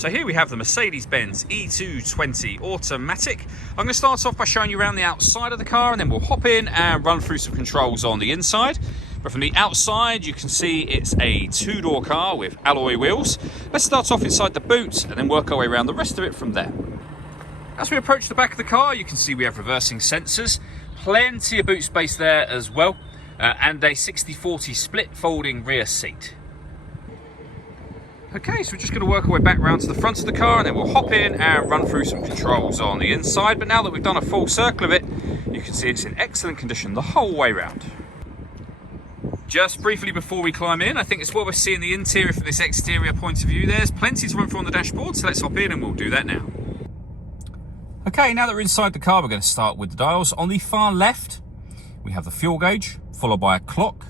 So here we have the Mercedes-Benz E220 automatic. I'm going to start off by showing you around the outside of the car, and then we'll hop in and run through some controls on the inside. But from the outside, you can see it's a two-door car with alloy wheels. Let's start off inside the boot and then work our way around the rest of it from there. As we approach the back of the car, you can see we have reversing sensors, plenty of boot space there as well, and a 60/40 split folding rear seat. Okay, so we're just going to work our way back around to the front of the car, and then we'll hop in and run through some controls on the inside. But now that we've done a full circle of it, you can see it's in excellent condition the whole way round. Just briefly before we climb in, I think it's what we're seeing the interior from this exterior point of view. There's plenty to run through on the dashboard, so let's hop in and we'll do that now. Okay, now that we're inside the car, we're going to start with the dials. On the far left, we have the fuel gauge, followed by a clock,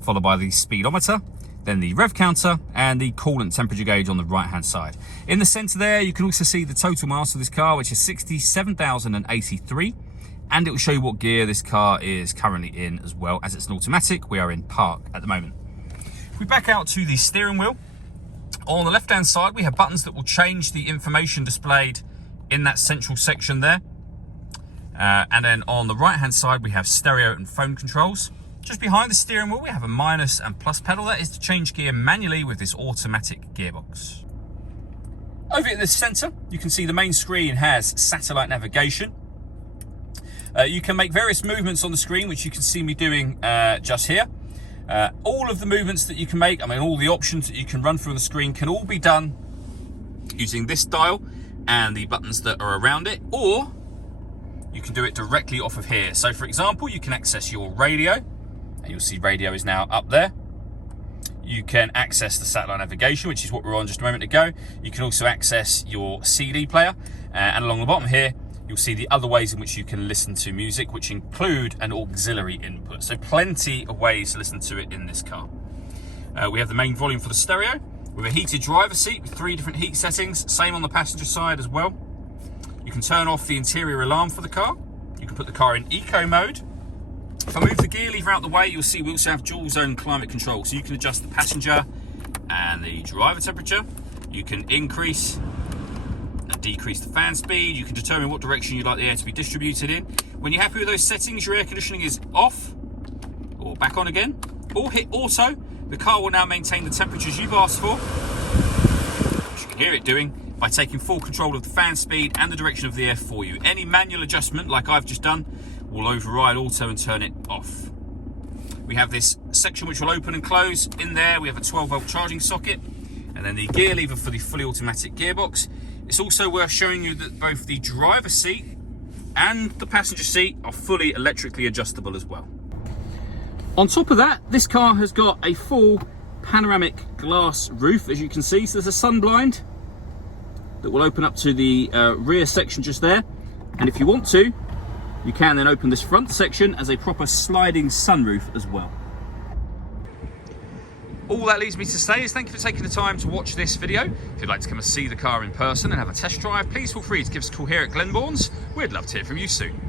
followed by the speedometer, then the rev counter and the coolant temperature gauge on the right hand side. In the center there, you can also see the total miles of this car, which is 67,083, and it will show you what gear this car is currently in as well. As it's an automatic, we are in park at the moment. If we back out to the steering wheel, on the left hand side we have buttons that will change the information displayed in that central section there, and then on the right hand side we have stereo and phone controls. Just behind the steering wheel, we have a minus and plus pedal. That is to change gear manually with this automatic gearbox. Over at the center, you can see the main screen has satellite navigation. You can make various movements on the screen, which you can see me doing just here. All of the movements that you can make, all the options that you can run through on the screen can all be done using this dial and the buttons that are around it, or you can do it directly off of here. So for example, you can access your radio. And you'll see radio is now up there. You can access the satellite navigation, which is what we were on just a moment ago. You can also access your CD player. And along the bottom here, you'll see the other ways in which you can listen to music, which include an auxiliary input. So plenty of ways to listen to it in this car. We have the main volume for the stereo, with a heated driver seat with 3 different heat settings. Same on the passenger side as well. You can turn off the interior alarm for the car. You can put the car in eco mode. If I move the gear lever out the way, you'll see we also have dual zone climate control. So you can adjust the passenger and the driver temperature. You can increase and decrease the fan speed. You can determine what direction you'd like the air to be distributed in. When you're happy with those settings, your air conditioning is off or back on again. Or hit auto. The car will now maintain the temperatures you've asked for, which you can hear it doing by taking full control of the fan speed and the direction of the air for you. Any manual adjustment, like I've just done, will override auto and turn it off. We have this section which will open and close. In there we have a 12-volt charging socket, and then the gear lever for the fully automatic gearbox. It's also worth showing you that both the driver's seat and the passenger seat are fully electrically adjustable as well. On top of that, this car has got a full panoramic glass roof, as you can see. So there's a sun blind that will open up to the rear section just there, and if you want to, you can then open this front section as a proper sliding sunroof as well. All that leaves me to say is thank you for taking the time to watch this video. If you'd like to come and see the car in person and have a test drive, please feel free to give us a call here at Glenbourne's. We'd love to hear from you soon.